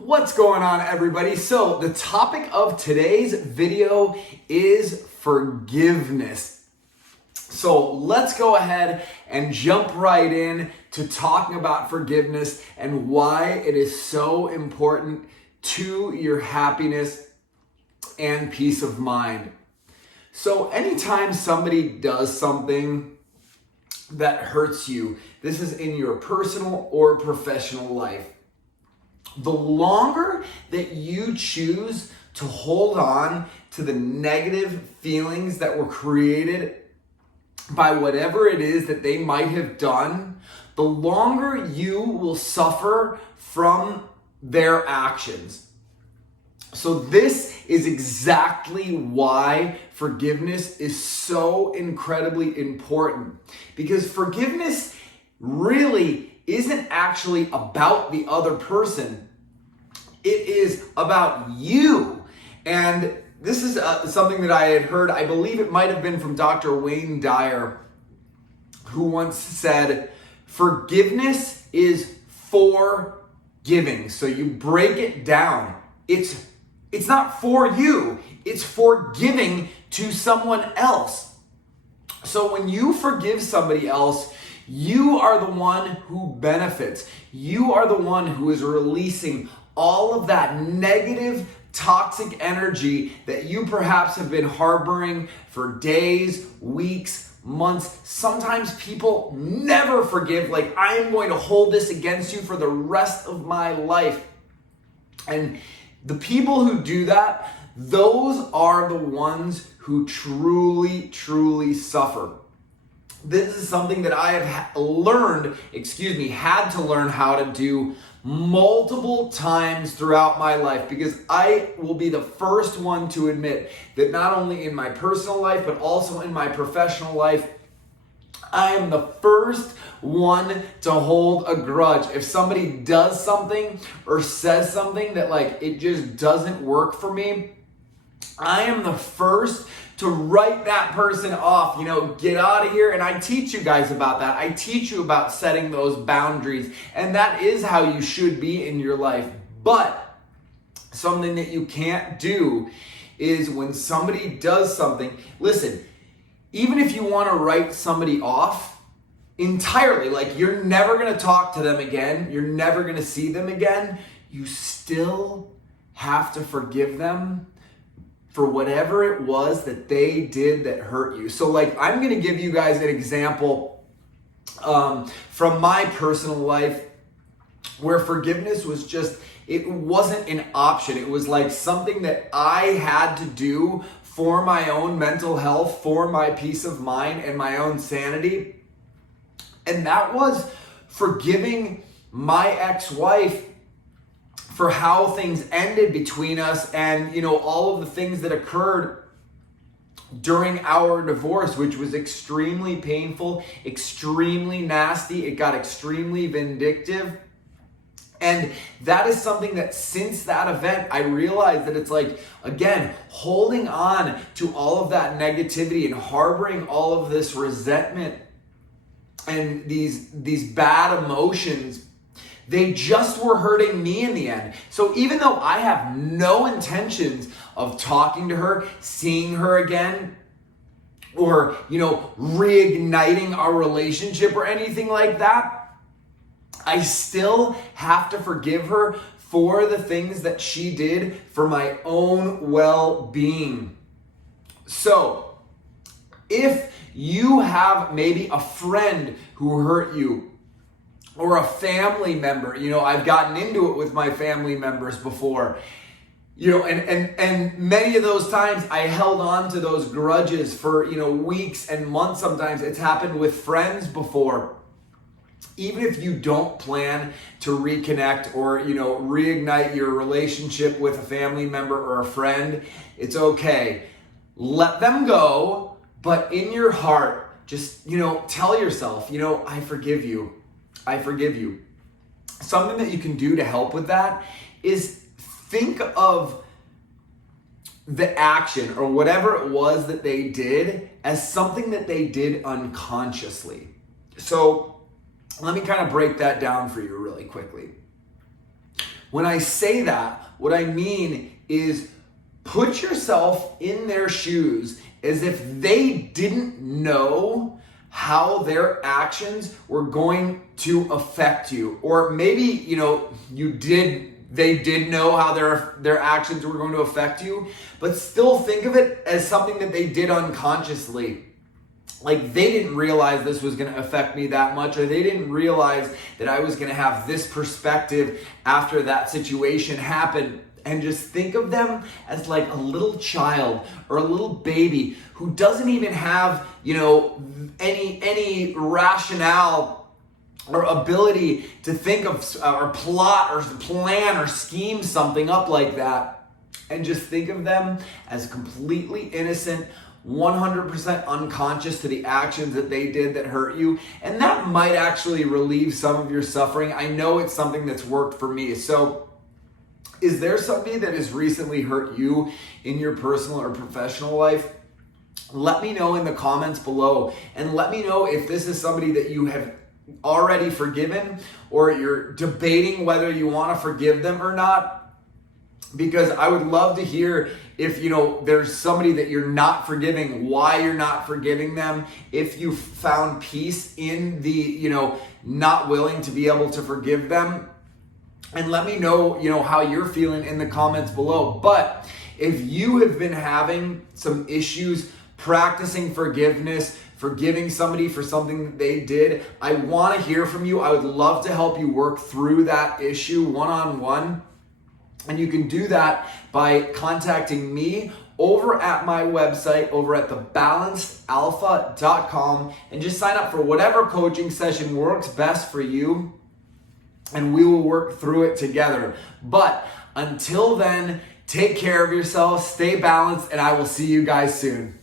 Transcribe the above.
What's going on, everybody? So the topic of today's video is forgiveness. So let's go ahead and jump right in to talking about forgiveness and why it is so important to your happiness and peace of mind. So anytime somebody does something that hurts you, this is in your personal or professional life, the longer that you choose to hold on to the negative feelings that were created by whatever it is that they might have done, the longer you will suffer from their actions. So this is exactly why forgiveness is so incredibly important, because forgiveness really isn't actually about the other person. It is about you. And this is something that I had heard, I believe it might have been from Dr. Wayne Dyer, who once said, forgiveness is for giving. So you break it down. It's not for you, it's for giving to someone else. So when you forgive somebody else, you are the one who benefits. You are the one who is releasing all of that negative, toxic energy that you perhaps have been harboring for days, weeks, months. Sometimes people never forgive, like, I am going to hold this against you for the rest of my life. And the people who do that, those are the ones who truly, truly suffer. This is something that I have had to learn how to do multiple times throughout my life, because I will be the first one to admit that not only in my personal life, but also in my professional life, I am the first one to hold a grudge. If somebody does something or says something that it just doesn't work for me, I am the first to write that person off, get out of here. And I teach you guys about that. I teach you about setting those boundaries. And that is how you should be in your life. But something that you can't do is when somebody does something, listen, even if you want to write somebody off entirely, you're never going to talk to them again, you're never going to see them again, you still have to forgive them for whatever it was that they did that hurt you. So I'm going to give you guys an example from my personal life where forgiveness was it wasn't an option. It was something that I had to do for my own mental health, for my peace of mind and my own sanity. And that was forgiving my ex-wife for how things ended between us and, all of the things that occurred during our divorce, which was extremely painful, extremely nasty. It got extremely vindictive. And that is something that since that event, I realized that it's again, holding on to all of that negativity and harboring all of this resentment and these bad emotions, they just were hurting me in the end. So even though I have no intentions of talking to her, seeing her again, or, reigniting our relationship or anything like that, I still have to forgive her for the things that she did for my own well-being. So if you have maybe a friend who hurt you, or a family member, I've gotten into it with my family members before, and many of those times I held on to those grudges for, weeks and months. Sometimes it's happened with friends before. Even if you don't plan to reconnect or, reignite your relationship with a family member or a friend, it's okay. Let them go, but in your heart, just, tell yourself, I forgive you. I forgive you. Something that you can do to help with that is think of the action or whatever it was that they did as something that they did unconsciously. So let me kind of break that down for you really quickly. When I say that, what I mean is put yourself in their shoes as if they didn't know how their actions were going to affect you. Or maybe, they did know how their actions were going to affect you, but still think of it as something that they did unconsciously. Like they didn't realize this was going to affect me that much, or they didn't realize that I was going to have this perspective after that situation happened. And just think of them as like a little child or a little baby who doesn't even have, any rationale or ability to think of or plot or plan or scheme something up like that. And just think of them as completely innocent, 100% unconscious to the actions that they did that hurt you. And that might actually relieve some of your suffering. I know it's something that's worked for me. So is there somebody that has recently hurt you in your personal or professional life? Let me know in the comments below, and let me know if this is somebody that you have already forgiven or you're debating whether you want to forgive them or not. Because I would love to hear if, there's somebody that you're not forgiving, why you're not forgiving them, if you found peace in the, not willing to be able to forgive them. And let me know, how you're feeling in the comments below. But if you have been having some issues practicing forgiveness, forgiving somebody for something that they did, I want to hear from you. I would love to help you work through that issue one-on-one. And you can do that by contacting me over at my website, over at thebalancedalpha.com, and just sign up for whatever coaching session works best for you, and we will work through it together. But until then, take care of yourself, stay balanced, and I will see you guys soon.